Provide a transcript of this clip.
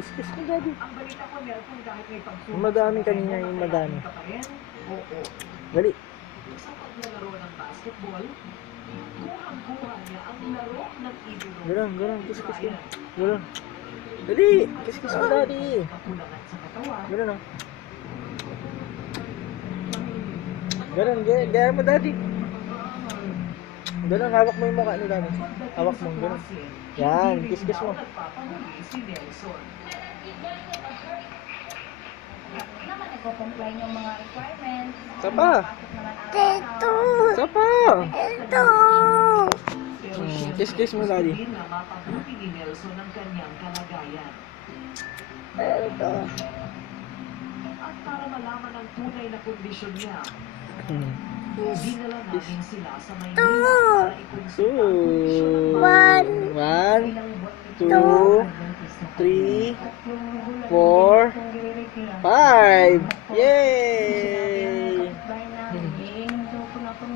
Kiss mo, daddy. Ang balita ko, meron kahit may pagsusunod. Madami kanina yung madami. Oo. Dali. Sa paglalaro ng basketball, kuhang-kuha niya ang laro ng idolo. Ganun. Kiss mo. Ganun. Dali. Kiss mo, daddy. Kakulangan sa katawan. Ganun, oh. Ganun, gaya mo, daddy. Ganun, hawak mo yung mukha ni daddy. Hawak mo, ganun. Yan, kiss mo. Nagpapahuli si Nelson. Naman nagko-comply yung mga requirements. Isa pa. Isa pa. Pero Kiss mo, daddy. sabihin na mapabuti ni Nelson ang kanyang kalagayan. At para malaman ang tunay na kondisyon niya, dinala namin sila sa Maynila para ikonsulta ang kondisyon ng One, two, three, 4, 5. Yay!